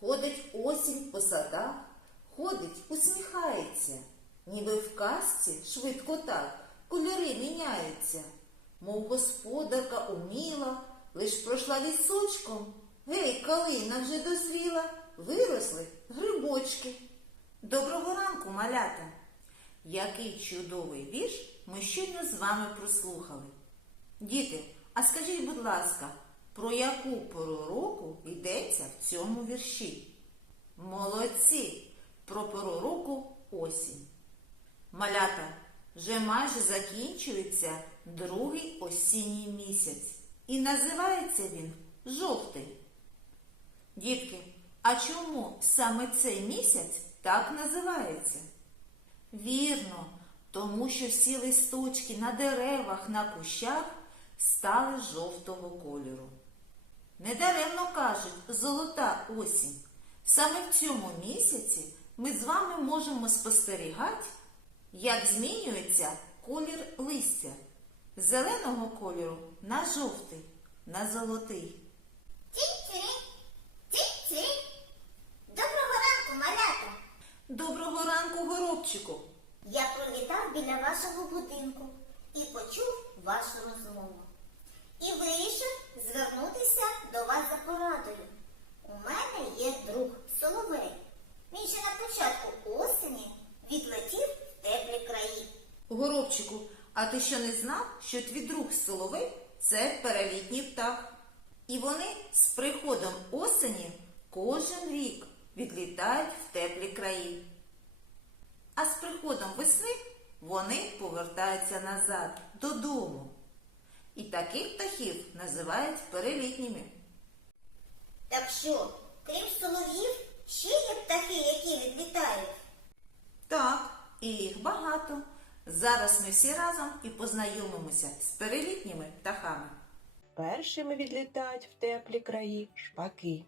Ходить осінь по садах, ходить, усміхається, ніби в казці швидко так кольори міняються, мов господарка уміла, лиш пройшла лісочком. Гей, калина вже дозріла, виросли грибочки. Доброго ранку, малята! Який чудовий вірш ми щойно з вами прослухали. Діти, а скажіть, будь ласка, про яку пору року йдеться в цьому вірші? Молодці! Про пору осінь. Малята, вже майже закінчується другий осінній місяць. І називається він жовтий. Дітки, а чому саме цей місяць так називається? Вірно, тому що всі листочки на деревах, на кущах стали жовтого кольору. Недаремно кажуть золота осінь. Саме в цьому місяці ми з вами можемо спостерігати, як змінюється колір листя з зеленого кольору на жовтий, на золотий. Тінь-тінь, тінь-тінь. Доброго ранку, малята. Доброго ранку, горобчику! Я пролітав біля вашого будинку і почув вашу розмову. І вирішив порадою. У мене є друг Соловей. Він ще на початку осені відлетів в теплі краї. Горобчику, а ти що не знав, що твій друг Соловей це перелітній птах? І вони з приходом осені кожен рік відлітають в теплі краї. А з приходом весни вони повертаються назад додому. І таких птахів називають перелітніми. Так що, крім солов'їв, ще є птахи, які відлітають. Так, і їх багато. Зараз ми всі разом і познайомимося з перелітніми птахами. Першими відлітають в теплі краї шпаки.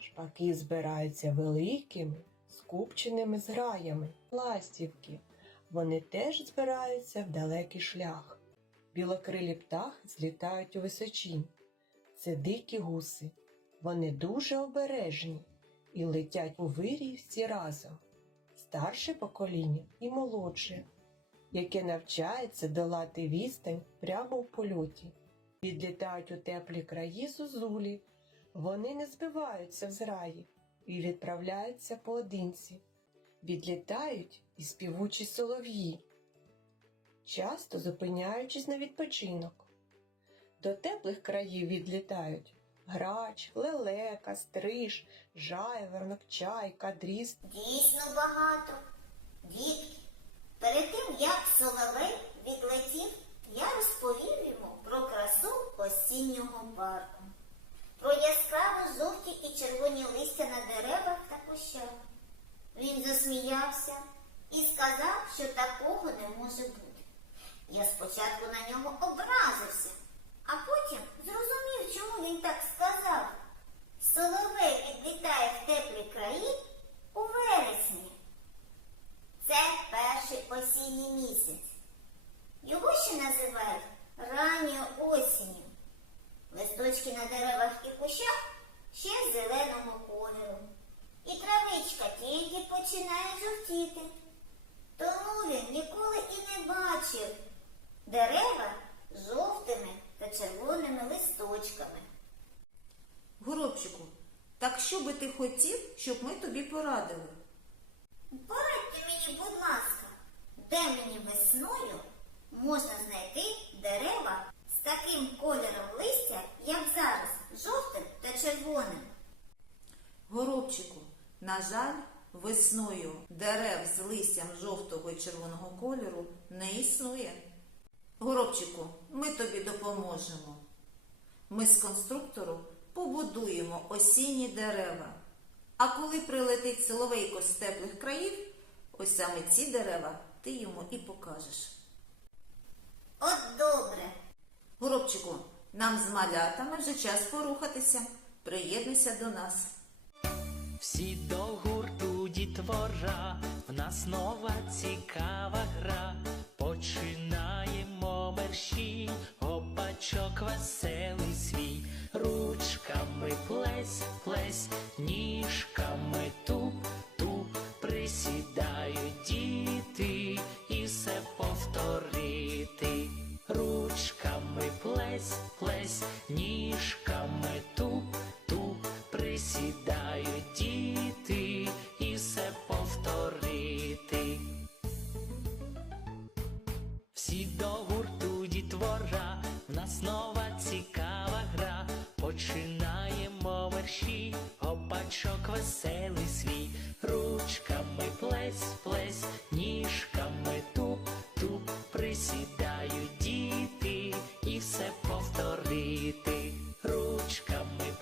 Шпаки збираються великими, скупченими зграями, ластівки. Вони теж збираються в далекий шлях. Білокрилі птахи злітають у височінь. Це дикі гуси. Вони дуже обережні і летять у вирій всі разом. Старше покоління і молодше, яке навчається долати відстань прямо в польоті. Відлітають у теплі краї зозулі. Вони не збиваються в зраї і відправляються поодинці. Відлітають і співучі солов'ї, часто зупиняючись на відпочинок. До теплих країв відлітають грач, лелека, стриж, жайворонок, чайка, дріст. Дійсно багато. Дітки, перед тим як соловей відлетів, я розповів йому про красу осіннього парку, про яскраво жовті і червоні листя на деревах та кущах. Він засміявся і сказав, що такого не може бути. Я спочатку на нього образився, а потім зрозумів, чому він так сказав. Соловей відлітає в теплі краї у вересні. Це перший осінній місяць. Його ще називають ранньою осінню. Листочки на деревах і кущах ще зеленого кольору. І травичка тільки починає жовтіти. Тому він ніколи і не бачив дерева жовтими та червоними листочками. Горобчику, так що би ти хотів, щоб ми тобі порадили? Порадьте мені, будь ласка, де мені весною можна знайти дерева з таким кольором листя, як зараз, жовтим та червоним. Горобчику, на жаль, весною дерев з листям жовтого і червоного кольору не існує. Горобчику, ми тобі допоможемо. Ми з конструктору побудуємо осінні дерева. А коли прилетить соловейко з теплих країв, ось саме ці дерева ти йому і покажеш. От добре. Горобчику, нам з малятами вже час порухатися. Приєднуйся до нас. Всі до гурту дітвора, в нас нова цікава гра. Починаємо мерщій,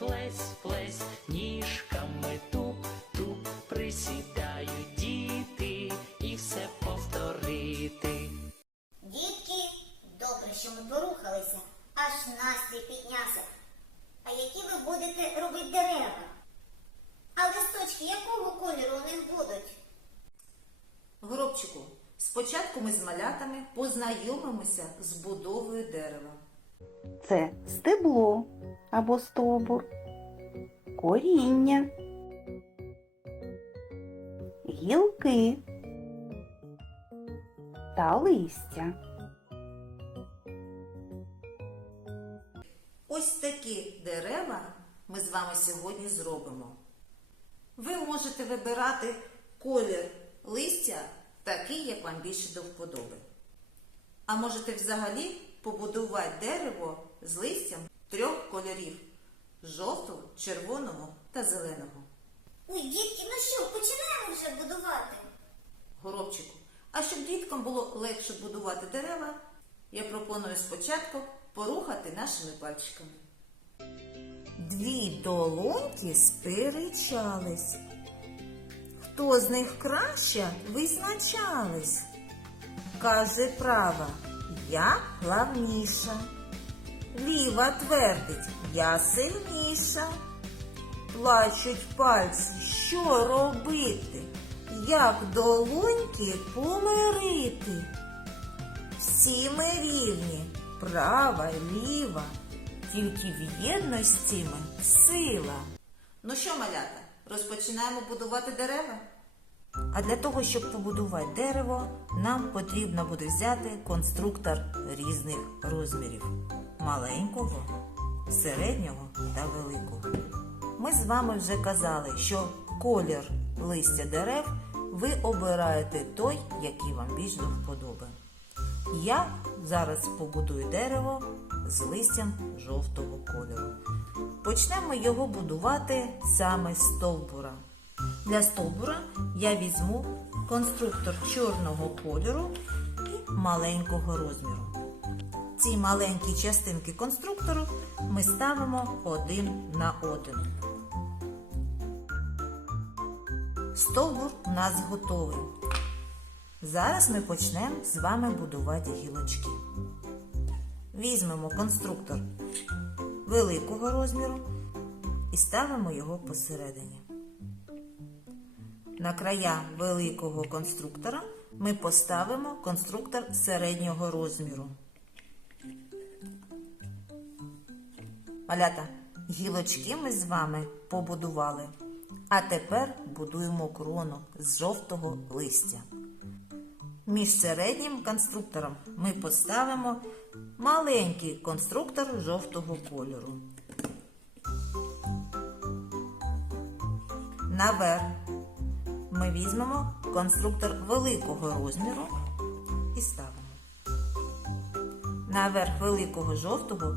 плесь, плесь, ніжками туп, туп, присідають діти і все повторити. Дітки, добре, що ми порухалися, аж настрій піднявся. А які ви будете робити дерева? А листочки якого кольору у них будуть? Горобчику, спочатку ми з малятами познайомимося з будовою дерева. Це стебло або стовбур, коріння, гілки та листя. Ось такі дерева ми з вами сьогодні зробимо. Ви можете вибирати колір листя такий, як вам більше до вподоби. А можете взагалі побудувати дерево з листям трьох кольорів жовтого, червоного та зеленого. Ой, дітки, ну що, починаємо вже будувати? Горобчику. А щоб діткам було легше будувати дерева, я пропоную спочатку порухати нашими пальчиками. Дві долоньки сперечались. Хто з них краще визначались? Каже права, я главніша. Ліва твердить, я сильніша. Плачуть пальці, що робити? Як долоньки помирити? Всі ми рівні, права ліва, тільки в єдності ми сила. Ну що, малята, розпочинаємо будувати дерева? А для того, щоб побудувати дерево, нам потрібно буде взяти конструктор різних розмірів маленького, середнього та великого. Ми з вами вже казали, що колір листя дерев ви обираєте той, який вам більш до вподоби. Я зараз побудую дерево з листям жовтого кольору. Почнемо його будувати саме з стовбура. Для стовбура я візьму конструктор чорного кольору і маленького розміру. Ці маленькі частинки конструктору ми ставимо один на один. Стовбур у нас готовий. Зараз ми почнемо з вами будувати гілочки. Візьмемо конструктор великого розміру і ставимо його посередині. На края великого конструктора ми поставимо конструктор середнього розміру. Малята, гілочки ми з вами побудували. А тепер будуємо крону з жовтого листя. Між середнім конструктором ми поставимо маленький конструктор жовтого кольору. Наверх ми візьмемо конструктор великого розміру і ставимо. Наверх великого жовтого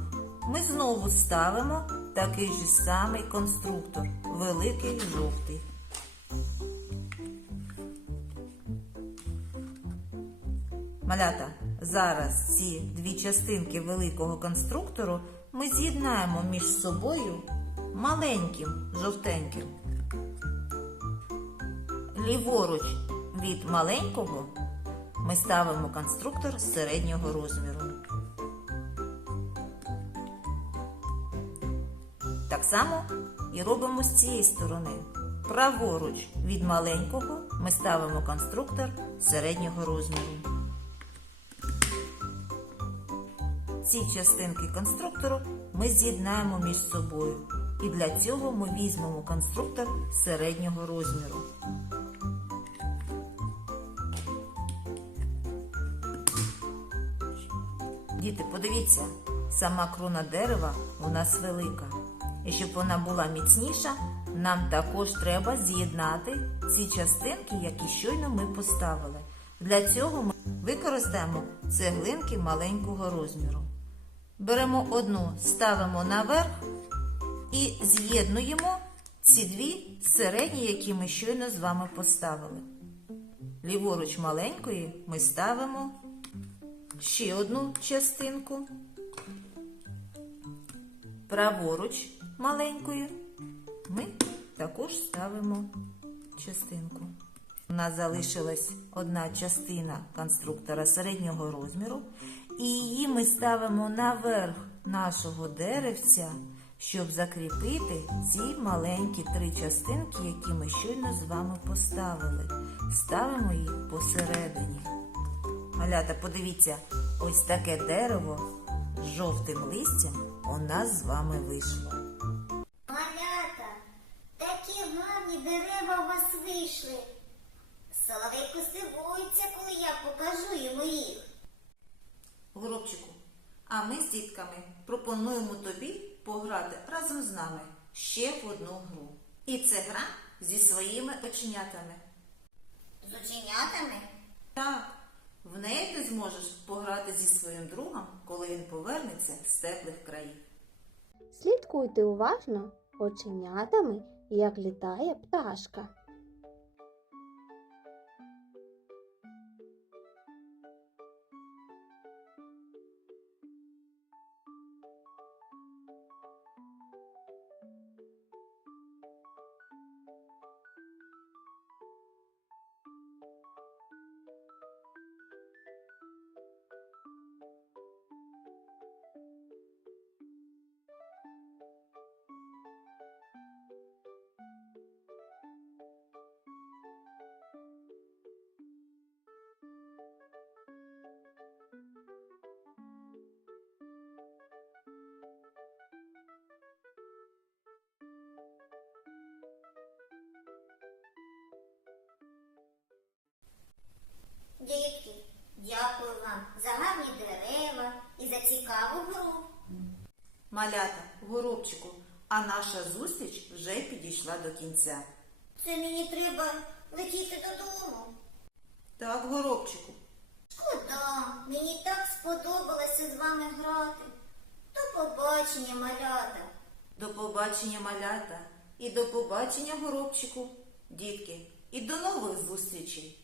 ми знову ставимо такий же самий конструктор великий жовтий. Малята, зараз ці дві частинки великого конструктору ми з'єднаємо між собою маленьким жовтеньким. Ліворуч від маленького ми ставимо конструктор середнього розміру. Так само і робимо з цієї сторони. Праворуч від маленького ми ставимо конструктор середнього розміру. Ці частинки конструктору ми з'єднаємо між собою. І для цього ми візьмемо конструктор середнього розміру. Діти, подивіться, сама крона дерева у нас велика. І щоб вона була міцніша, нам також треба з'єднати ці частинки, які щойно ми поставили. Для цього ми використаємо цеглинки маленького розміру. Беремо одну, ставимо наверх і з'єднуємо ці дві середні, які ми щойно з вами поставили. Ліворуч маленької ми ставимо ще одну частинку. Праворуч маленькою ми також ставимо частинку. У нас залишилась одна частина конструктора середнього розміру, і її ми ставимо наверх нашого деревця, щоб закріпити ці маленькі три частинки, які ми щойно з вами поставили. Ставимо їх посередині. Малята, подивіться, ось таке дерево з жовтим листям у нас з вами вийшло. Малята, такі гарні дерева у вас вийшли. Соловейко здивується, коли я покажу йому їх. Горобчику, а ми з дітками пропонуємо тобі пограти разом з нами ще в одну гру. І це гра зі своїми оченятами. З оченятами? Так, в неї ти зможеш пограти зі своїм другом, коли він повернеться з теплих країв. Слідкуйте уважно оченятами, як літає пташка. Дітки, дякую вам за гарні дерева і за цікаву гру. Малята, горобчику, а наша зустріч вже підійшла до кінця. Це мені треба летіти додому. Так, горобчику, Шкода, мені так сподобалося з вами грати. До побачення, малята. до побачення, малята, і до побачення, горобчику, дітки, і до нових зустрічей.